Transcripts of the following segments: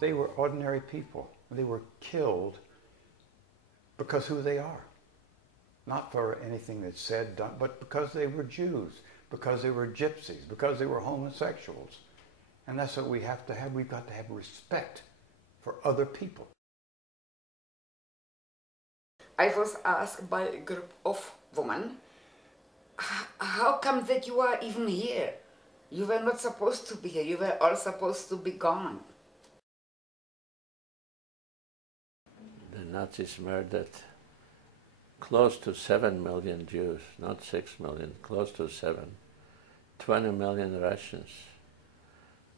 They were ordinary people. They were killed because who they are. Not for anything that's said, done, but because they were Jews, because they were gypsies, because they were homosexuals. And that's what we have to have. We've got to have respect for other people. I was asked by a group of women, how come that you are even here? You were not supposed to be here. You were all supposed to be gone. The Nazis murdered close to 7 million Jews, not 6 million, close to 7. 20 million Russians,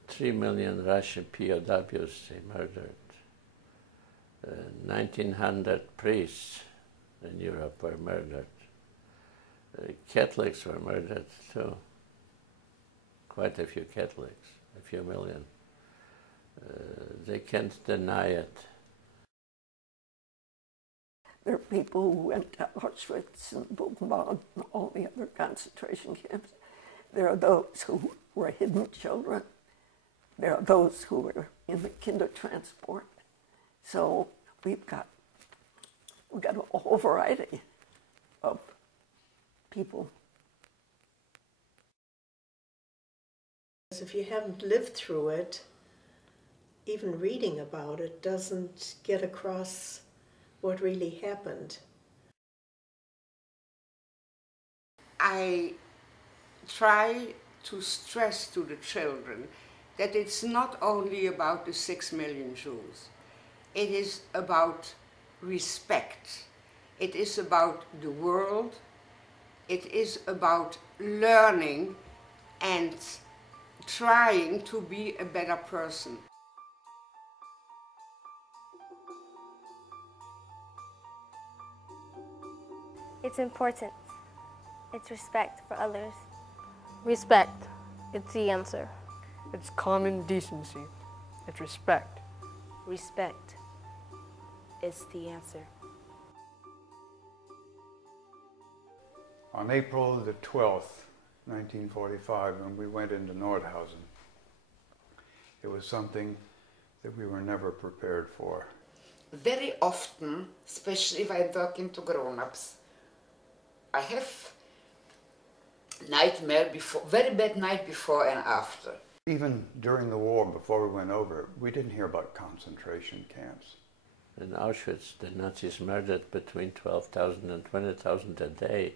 3 million Russian POWs they murdered. 1,900 priests in Europe were murdered. Catholics were murdered too. Quite a few Catholics, a few million. They can't deny it. There are people who went to Auschwitz and Buchenwald and all the other concentration camps. There are those who were hidden children. There are those who were in the Kindertransport. So we've got a whole variety of people. If you haven't lived through it, even reading about it doesn't get across what really happened. I try to stress to the children that it's not only about the 6 million Jews. It is about respect. It is about the world. It is about learning and trying to be a better person. It's important. It's respect for others. Respect. It's the answer. It's common decency. It's respect. Respect is the answer. On April the 12th, 1945, when we went into Nordhausen, it was something that we were never prepared for. Very often, especially if I'm talking to grown-ups, I have nightmare before, very bad night before and after. Even during the war, before we went over, we didn't hear about concentration camps. In Auschwitz, the Nazis murdered between 12,000 and 20,000 a day.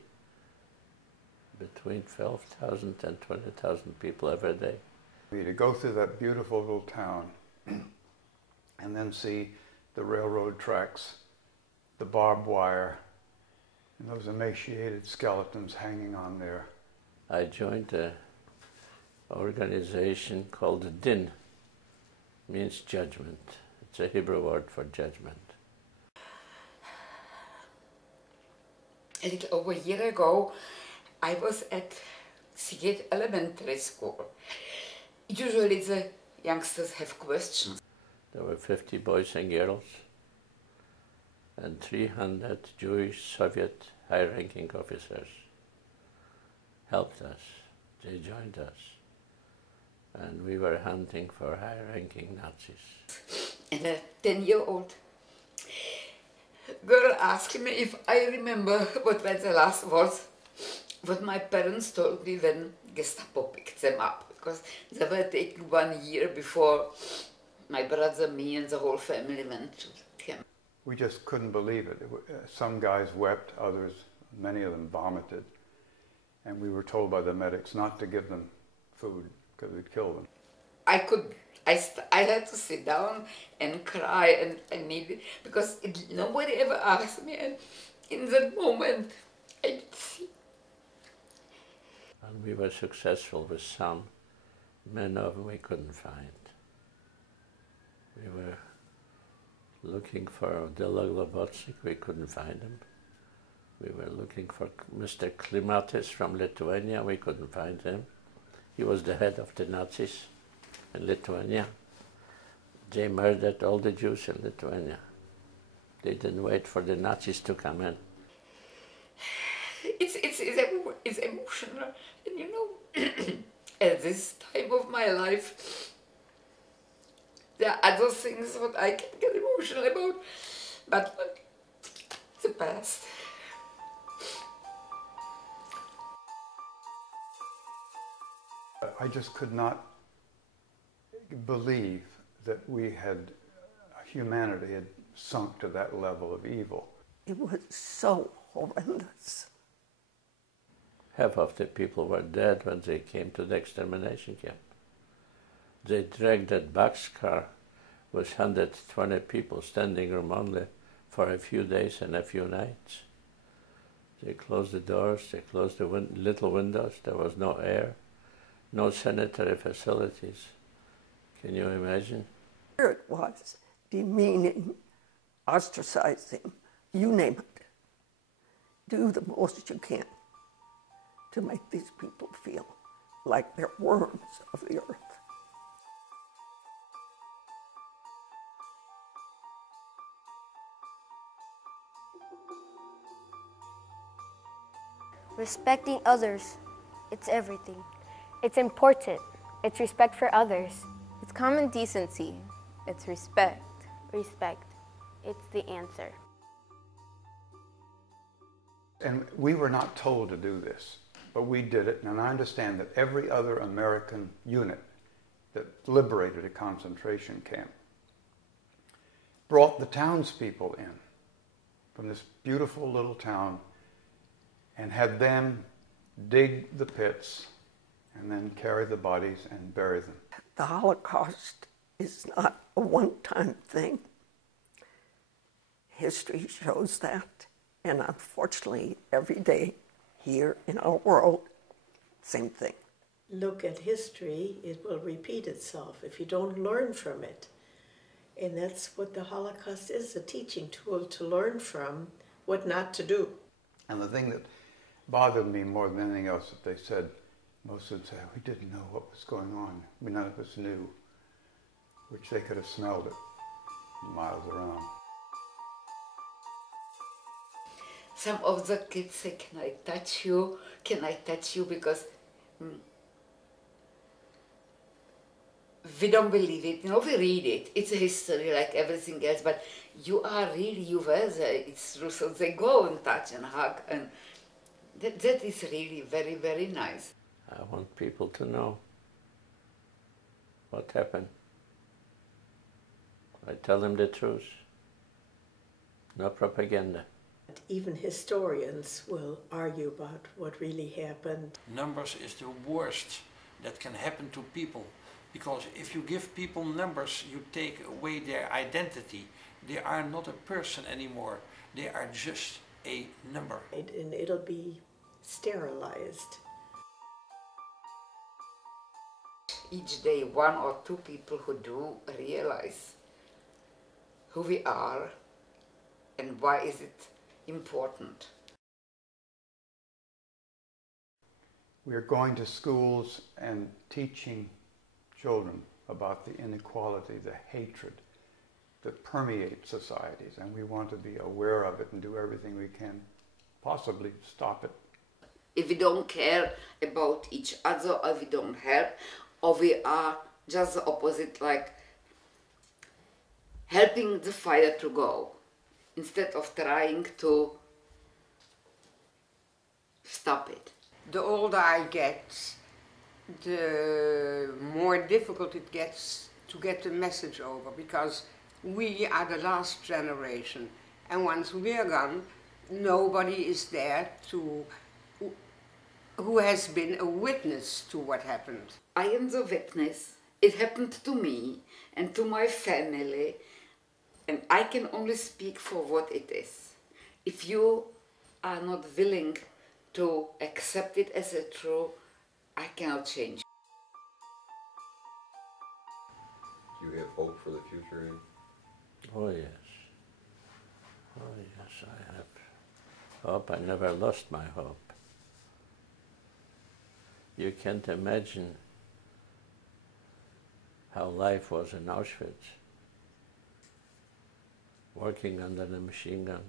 Between 12,000 and 20,000 people every day. To go through that beautiful little town and then see the railroad tracks, the barbed wire, and those emaciated skeletons hanging on there. I joined an organization called Din, means judgment. It's a Hebrew word for judgment. A little over a year ago, I was at Sighet Elementary School. Usually the youngsters have questions. There were 50 boys and girls and 300 Jewish Soviet high-ranking officers helped us. They joined us. And we were hunting for high-ranking Nazis. And a 10-year-old girl asked me if I remember what were the last words what my parents told me when Gestapo picked them up, because they were taken 1 year before my brother, me, and the whole family went to him. We just couldn't believe it. Some guys wept, others, many of them vomited, and we were told by the medics not to give them food because we'd kill them. I had to sit down and cry, and I needed, because nobody ever asked me, and in that moment I did see. And we were successful with some. Many of them we couldn't find. We were looking for Dila Globocnik, we couldn't find him. We were looking for Mr. Klimatis from Lithuania, we couldn't find him. He was the head of the Nazis in Lithuania. They murdered all the Jews in Lithuania. They didn't wait for the Nazis to come in. It's emotional, and you know, at this time of my life, there are other things that I can get emotional about, but it's the past. I just could not believe that humanity had sunk to that level of evil. It was so horrendous. Half of the people were dead when they came to the extermination camp. They dragged that boxcar with 120 people standing room only for a few days and a few nights. They closed the doors, they closed the little windows, there was no air, no sanitary facilities. Can you imagine? Here it was, demeaning, ostracizing, you name it. Do the most you can to make these people feel like they're worms of the earth. Respecting others, it's everything. It's important. It's respect for others. It's common decency. It's respect. Respect. It's the answer. And we were not told to do this, but we did it. And I understand that every other American unit that liberated a concentration camp brought the townspeople in from this beautiful little town and had them dig the pits and then carry the bodies and bury them. The Holocaust is not a one-time thing. History shows that, and unfortunately, every day here in our world, same thing. Look at history, it will repeat itself if you don't learn from it. And that's what the Holocaust is, a teaching tool to learn from what not to do. And the thing that bothered me more than anything else that they said, most would say, we didn't know what was going on. None of us knew, which they could have smelled it miles around. Some of the kids say, can I touch you? Can I touch you? Because we don't believe it. You know, we read it. It's a history like everything else, but you were there. It's true. So they go and touch and hug, and that is really very, very nice. I want people to know what happened. I tell them the truth. No propaganda. Even historians will argue about what really happened. Numbers is the worst that can happen to people, because if you give people numbers, you take away their identity. They are not a person anymore. They are just a number. And it'll be sterilized. Each day, one or two people who do realize who we are and why is it important. We are going to schools and teaching children about the inequality, the hatred that permeates societies, and we want to be aware of it and do everything we can possibly stop it. If we don't care about each other, or we don't help, or we are just the opposite, like helping the fire to go, instead of trying to stop it. The older I get, the more difficult it gets to get the message over, because we are the last generation, and once we are gone, nobody is there who has been a witness to what happened. I am the witness. It happened to me and to my family, and I can only speak for what it is. If you are not willing to accept it as a true, I cannot change. Do you have hope for the future? Oh yes. Oh yes, I have hope. I never lost my hope. You can't imagine how life was in Auschwitz. working under the machine gun.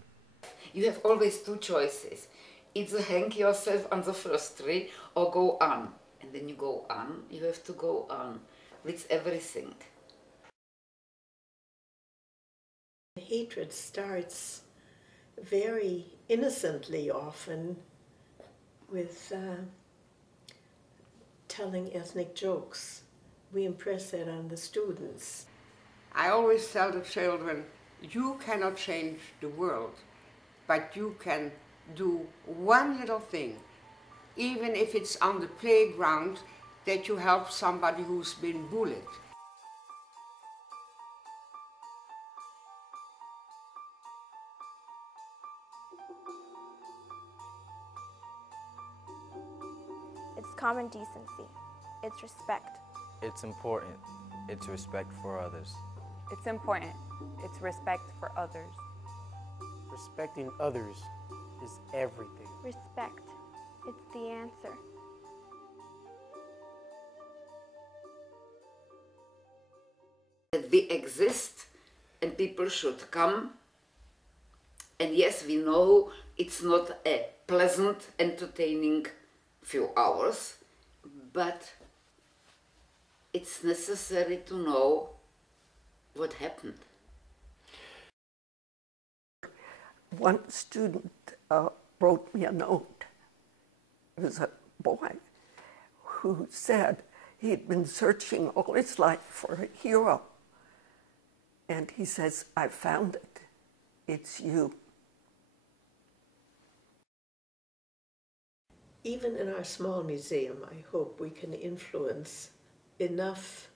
You have always two choices. Either hang yourself on the first tree or go on. And then you go on, you have to go on with everything. Hatred starts very innocently often with telling ethnic jokes. We impress that on the students. I always tell the children, you cannot change the world, but you can do one little thing, even if it's on the playground, that you help somebody who's been bullied. It's common decency. It's respect. It's important. It's respect for others. It's important. It's respect for others. Respecting others is everything. Respect. It's the answer. That we exist and people should come. And yes, we know it's not a pleasant, entertaining few hours, but it's necessary to know what happened. One student wrote me a note. It was a boy who said he'd been searching all his life for a hero. And he says, I found it. It's you. Even in our small museum, I hope we can influence enough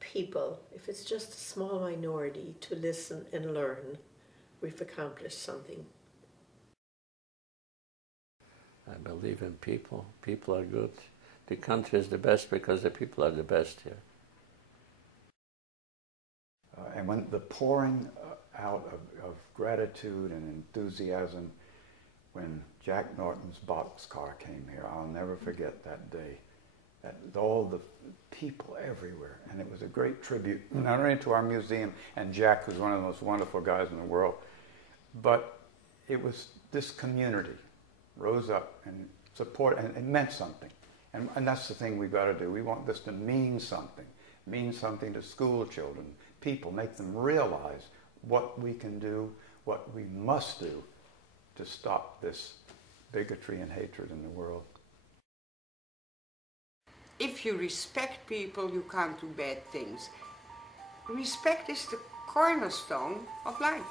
people, if it's just a small minority, to listen and learn. We've accomplished something. I believe in people. People are good. The country is the best because the people are the best here. And when the pouring out of gratitude and enthusiasm when Jack Norton's boxcar came here, I'll never forget that day. All the people everywhere, and it was a great tribute, not only to our museum and Jack, who's one of the most wonderful guys in the world, but it was this community rose up and support, and it meant something. And that's the thing we've got to do. We want this to mean something to school children, people, make them realize what we can do, what we must do to stop this bigotry and hatred in the world. If you respect people, you can't do bad things. Respect is the cornerstone of life.